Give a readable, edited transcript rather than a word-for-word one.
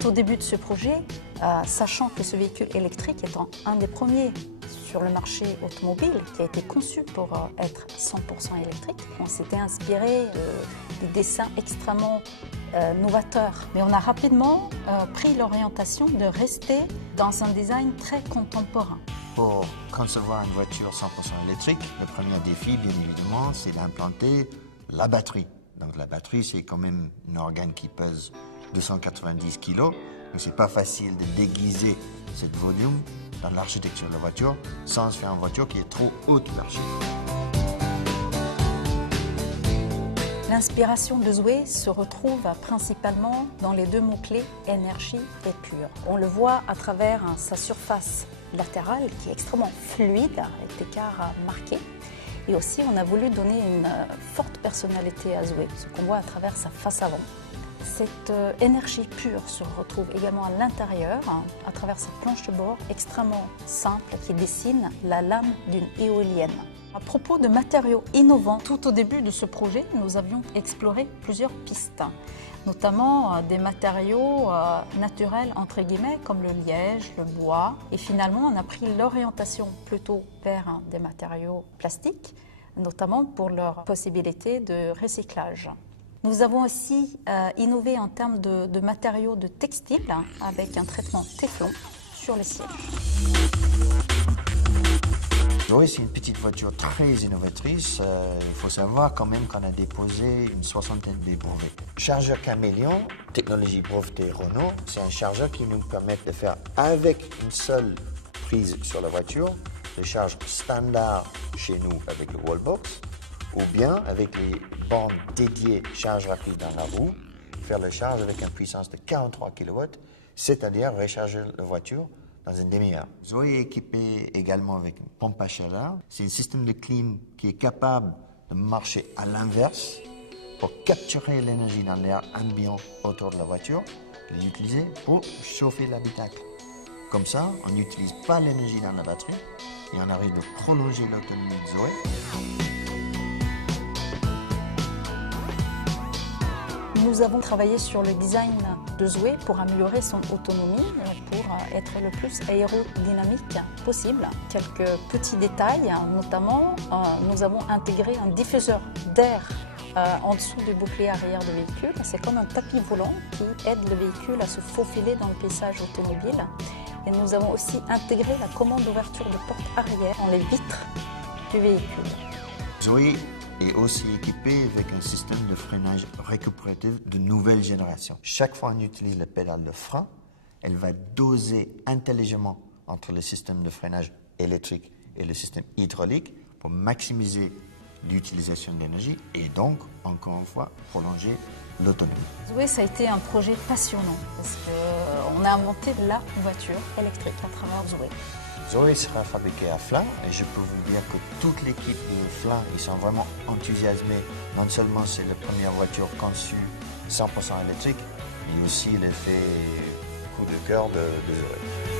Tout au début de ce projet, sachant que ce véhicule électrique étant un des premiers sur le marché automobile qui a été conçu pour être 100% électrique, on s'était inspiré des dessins extrêmement novateurs. Mais on a rapidement pris l'orientation de rester dans un design très contemporain. Pour concevoir une voiture 100% électrique, le premier défi, bien évidemment, c'est d'implanter la batterie. Donc la batterie, c'est quand même un organe qui pèse 290 kg. Donc c'est pas facile de déguiser ce volume dans l'architecture de la voiture sans faire une voiture qui est trop haute hiérarchique. L'inspiration de Zoé se retrouve principalement dans les deux mots-clés énergie et pur. On le voit à travers sa surface latérale qui est extrêmement fluide avec des quarts marqués. Et aussi, on a voulu donner une forte personnalité à Zoé, ce qu'on voit à travers sa face avant. Cette énergie pure se retrouve également à l'intérieur, à travers sa planche de bord extrêmement simple qui dessine la lame d'une éolienne. À propos de matériaux innovants, tout au début de ce projet, nous avions exploré plusieurs pistes, notamment des matériaux naturels entre guillemets comme le liège, le bois. Et finalement, on a pris l'orientation plutôt vers des matériaux plastiques, notamment pour leur possibilité de recyclage. Nous avons aussi innové en termes de matériaux de textile avec un traitement Téflon sur les sièges. Zoé, c'est une petite voiture très innovatrice. Il faut savoir quand même qu'on a déposé une soixantaine de brevets. Chargeur Caméléon, technologie brevetée Renault, c'est un chargeur qui nous permet de faire avec une seule prise sur la voiture, le charge standard chez nous avec le wallbox, ou bien avec les bornes dédiées charge rapide dans la roue, faire le charge avec une puissance de 43 kW, c'est-à-dire recharger la voiture dans une demi-heure. Zoé est équipée également avec une pompe à chaleur. C'est un système de clim qui est capable de marcher à l'inverse pour capturer l'énergie dans l'air ambiant autour de la voiture et l'utiliser pour chauffer l'habitacle. Comme ça, on n'utilise pas l'énergie dans la batterie et on arrive de prolonger l'autonomie de Zoé. Nous avons travaillé sur le design de Zoé pour améliorer son autonomie, pour être le plus aérodynamique possible. Quelques petits détails, notamment nous avons intégré un diffuseur d'air en dessous du bouclier arrière du véhicule. C'est comme un tapis volant qui aide le véhicule à se faufiler dans le paysage automobile. Et nous avons aussi intégré la commande d'ouverture de porte arrière dans les vitres du véhicule. Zoé est aussi équipée avec un système de freinage récupératif de nouvelle génération. Chaque fois qu'on utilise la pédale de frein, elle va doser intelligemment entre le système de freinage électrique et le système hydraulique pour maximiser l'utilisation d'énergie et donc, encore une fois, prolonger l'autonomie. Zoé, ça a été un projet passionnant parce qu'on a inventé la voiture électrique à travers Zoé. Zoé sera fabriquée à Flins et je peux vous dire que toute l'équipe de Flins, ils sont vraiment enthousiasmés. Non seulement c'est la première voiture conçue 100% électrique, mais aussi l'effet coup de cœur de Zoé.